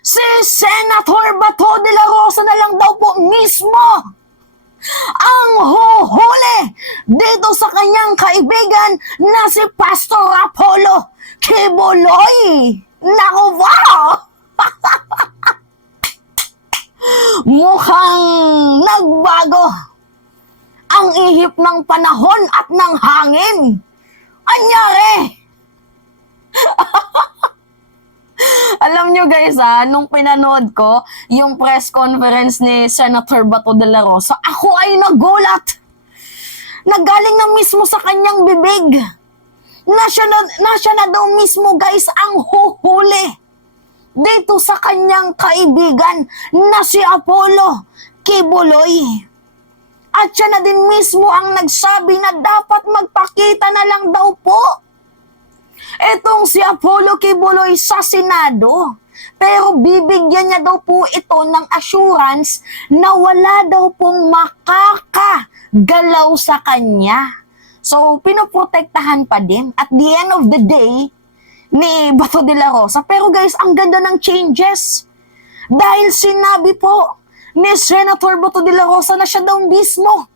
Si Senator Bato de la Rosa na lang daw po mismo ang huhuli dito sa kanyang kaibigan na si Pastor Apollo Kibuloy. Naku ba? Mukhang nagbago ang ihip ng panahon at ng hangin. Anyari? Alam nyo guys nung pinanood ko yung press conference ni Senator Bato de la Rosa, ako ay nagulat. Nagaling na mismo sa kanyang bibig na siya na daw mismo guys ang huhuli dito sa kanyang kaibigan na si Apollo Kibuloy. At siya na din mismo ang nagsabi na dapat magpakita na lang daw po etong si Apollo Kibuloy sa Senado. Pero bibigyan niya daw po ito ng assurance na wala daw pong makakagalaw sa kanya. So, pinoprotektahan pa din at the end of the day ni Bato de la Rosa. Pero guys, ang ganda ng changes. Dahil sinabi po ni Senator Bato de la Rosa na siya daw mismo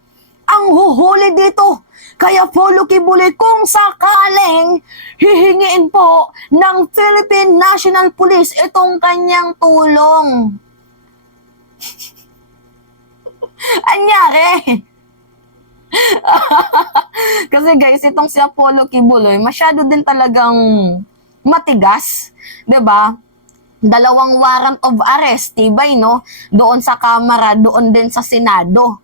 ang huhuli dito kaya Apollo Kibuloy kung sakaling hihingiin po ng Philippine National Police itong kanyang tulong. Anyari? Kasi guys, itong si Apollo Kibuloy, masyado din talagang matigas. 'Di ba? 2 warrant of arrest, tibay, no? Doon sa Kamara, doon din sa Senado.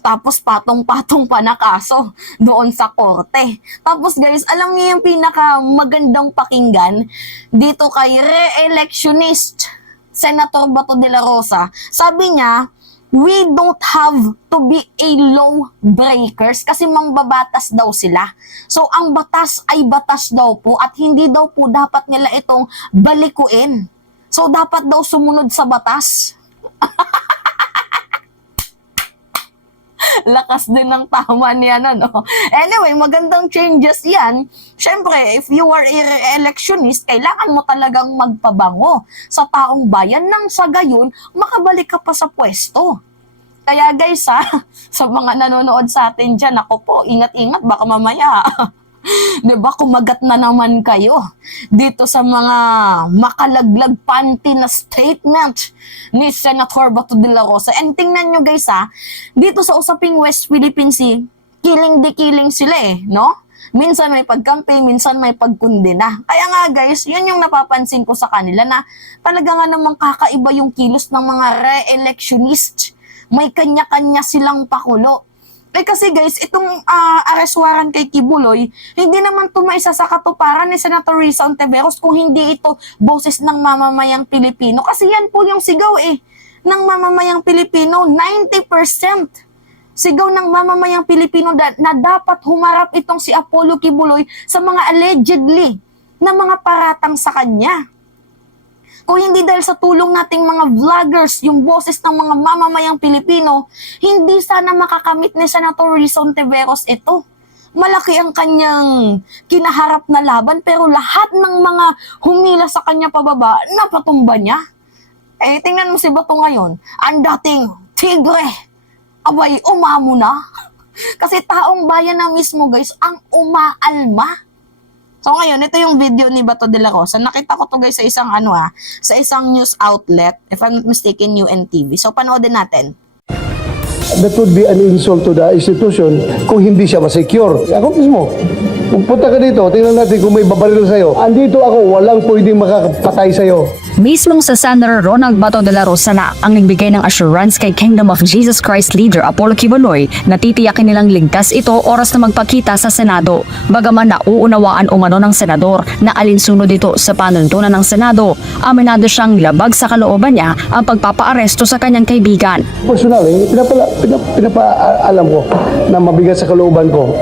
Tapos patong-patong pa na kaso doon sa korte. Tapos guys, alam niyo yung pinakamagandang pakinggan dito kay re-electionist Senator Bato de la Rosa. Sabi niya, we don't have to be a law breakers kasi mangbabatas daw sila. So ang batas ay batas daw po at hindi daw po dapat nila itong balikuin. So dapat daw sumunod sa batas. Lakas din ng tama niya Anyway, magandang changes yan. Siyempre, if you are a electionist, kailangan mo talagang magpabango sa taong bayan nang sa gayon, makabalik ka pa sa pwesto. Kaya guys sa mga nanonood sa atin dyan, ako po, ingat-ingat, baka mamaya, diba, kumagat na naman kayo dito sa mga makalaglag panty na statement ni Senator Bato de la Rosa. And tingnan nyo guys dito sa usaping West Philippine Sea, killing de killing sila no? Minsan may pagkampi, minsan may pagkundina. Kaya nga guys, yun yung napapansin ko sa kanila na talaga nga namang kakaiba yung kilos ng mga re-electionist. May kanya-kanya silang pakulo. Kasi guys, itong arrest warrant kay Kibuloy, hindi naman ito maisa sa katuparan ni Senator Risa Ontiveros kung hindi ito boses ng mamamayang Pilipino. Kasi yan po yung sigaw ng mamamayang Pilipino, 90% sigaw ng mamamayang Pilipino na dapat humarap itong si Apollo Kibuloy sa mga allegedly na mga paratang sa kanya. Kung hindi dahil sa tulong nating mga vloggers, yung boses ng mga mamamayang Pilipino, hindi sana makakamit ni Senator Risa Ontiveros ito. Malaki ang kanyang kinaharap na laban, pero lahat ng mga humila sa kanya pababa, napatumba niya. Tingnan mo si Bato ngayon, ang dating tigre, abay, umamo na. Kasi taong bayan na mismo guys, ang umaalma. So ngayon, ito yung video ni Bato de la Rosa. Nakita ko to guys sa isang sa isang news outlet, if I'm not mistaken, UNTV. So panoodin natin. That would be an insult to the institution kung hindi siya ma-secure. Ako mismo, punta ka dito, tingnan natin kung may babaril sa'yo. Andito ako, walang pwedeng makakapatay sa'yo. Mismong sa Senator Ronald Bato de la Rosa na ang nagbigay ng assurance kay Kingdom of Jesus Christ leader Apollo Kibuloy na titiyakin nilang ligtas ito oras na magpakita sa Senado. Bagaman nauunawaan umano ng senador na alinsunod dito sa panuntunan ng Senado, aminado siyang labag sa kalooban niya ang pagpapaaresto sa kanyang kaibigan. Personally, pinapaalam ko na mabigat sa kalooban ko.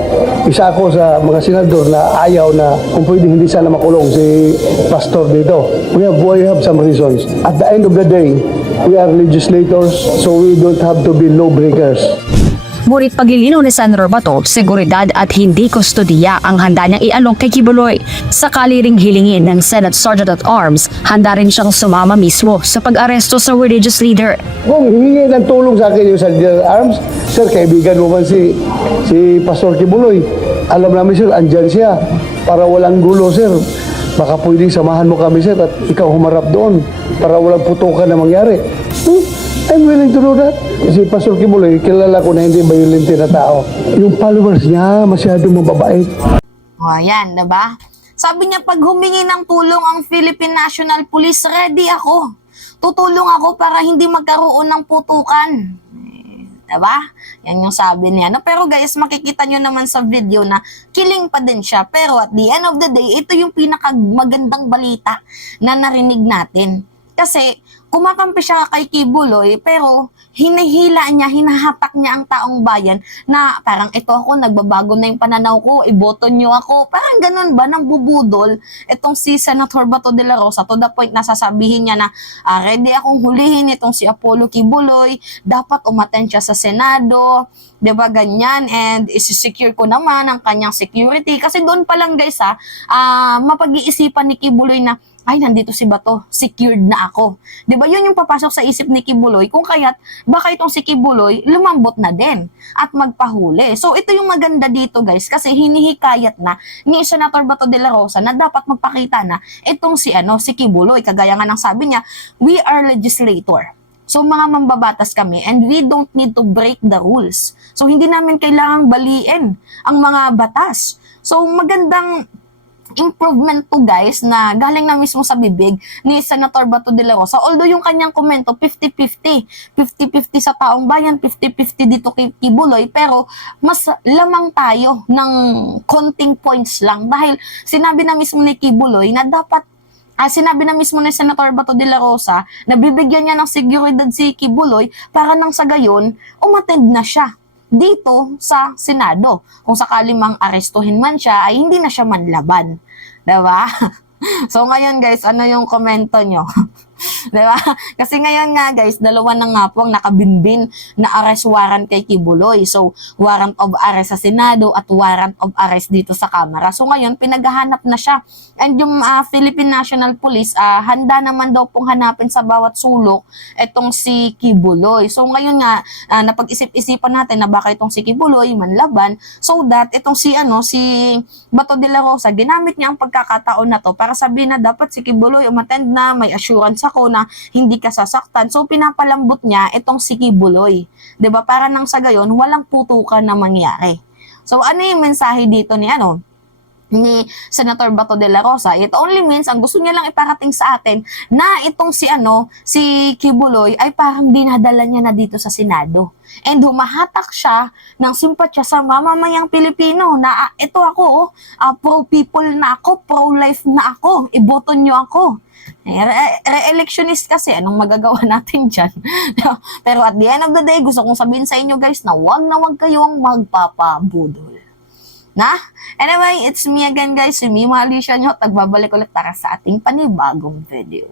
Isa ako sa mga senador na ayaw na kung pwede hindi sana makulong si pastor dito. We have some reasons. At the end of the day, we are legislators, so we don't have to be lawbreakers. Ngunit paglilinaw ni Senator Bato, seguridad at hindi kustodiya ang handa niyang ialok kay Kibuloy. Sakali ring hilingin ng Senate Sergeant at Arms, handa rin siyang sumama mismo sa pag-aresto sa religious leader. Kung hihingi ng tulong sa akin yung Sergeant Arms, sir, kaibigan mo man si Pastor Kibuloy. Alam namin, sir, andyan siya para walang gulo, sir. Baka pwedeng samahan mo kami, sir, at ikaw humarap doon para walang putukan na mangyari. I'm willing to do that. Si Pastor Kibuloy, kilala ko na hindi violent na tao. Yung followers niya, masyadong mababait. O, yan, diba? Sabi niya, pag humingi ng tulong ang Philippine National Police, ready ako. Tutulong ako para hindi magkaroon ng putukan. Diba? Yan yung sabi niya. No? Pero guys, makikita nyo naman sa video na killing pa din siya. Pero at the end of the day, ito yung pinakamagandang balita na narinig natin. Kasi kumakampi siya kay Kibuloy, pero hinihila niya, hinahatak niya ang taong bayan na parang ito ako, nagbabago na yung pananaw ko, iboto niyo ako. Parang ganun ba, nang bubudol itong si Senator Bato de la Rosa to the point na sasabihin niya na ready akong hulihin itong si Apollo Kibuloy, dapat umattend siya sa Senado, diba ganyan, and isi-secure ko naman ang kanyang security. Kasi doon pa lang guys mapag-iisipan ni Kibuloy na ay, nandito si Bato, secured na ako. Diba, yun yung papasok sa isip ni Kibuloy, kung kaya't baka itong si Kibuloy lumambot na din at magpahuli. So, ito yung maganda dito guys, kasi hinihikayat na ni Senator Bato de la Rosa na dapat magpakita na itong si Kibuloy. Kagaya nga ng sabi niya, we are legislator. So, mga mambabatas kami and we don't need to break the rules. So, hindi namin kailangang baliin ang mga batas. So, magandang improvement to guys na galing na mismo sa bibig ni Senator Bato de la Rosa. Although yung kanyang komento 50-50, 50-50 sa taong bayan, 50-50 dito kay Kibuloy, pero mas lamang tayo ng konting points lang dahil sinabi na mismo ni Kibuloy na dapat sinabi na mismo ni Senator Bato de la Rosa na bibigyan niya ng seguridad si Kibuloy para nang sa gayon umattend na siya dito sa Senado. Kung sakali mang arestuhin man siya, ay hindi na siya manlaban. Diba? So ngayon guys, ano yung komento nyo? Diba? Kasi ngayon nga guys, dalawa na nga po ang nakabinbin na arrest warrant kay Kibuloy. So, warrant of arrest sa Senado at warrant of arrest dito sa Kamara. So ngayon, pinaghahanap na siya. And yung Philippine National Police, handa naman daw pong hanapin sa bawat sulok itong si Kibuloy. So ngayon nga, napag-isip-isipan natin na baka itong si Kibuloy manlaban so that itong si Bato de la Rosa, ginamit niya ang pagkakataon na to para sabihin na dapat si Kibuloy umattend na, may assurance ako na hindi ka sasaktan. So pinapalambot niya itong si Kibuloy. 'Di ba? Para nang sa gayon walang putukan na mangyari. So ano yung mensahe dito ni Senator Bato de la Rosa? It only means ang gusto niya lang iparating sa atin na itong si Kibuloy ay parang dinadala niya na dito sa Senado. And humahatak siya ng simpatya sa mamamayang Pilipino na ito ako, pro-people na ako, pro-life na ako, iboto niyo ako. Re-electionist kasi, anong magagawa natin dyan? Pero at the end of the day, gusto kong sabihin sa inyo guys na wag kayong magpapabudol. Anyway, it's me again guys, si Mima Alicia nyo, tagbabalik ulit para sa ating panibagong video.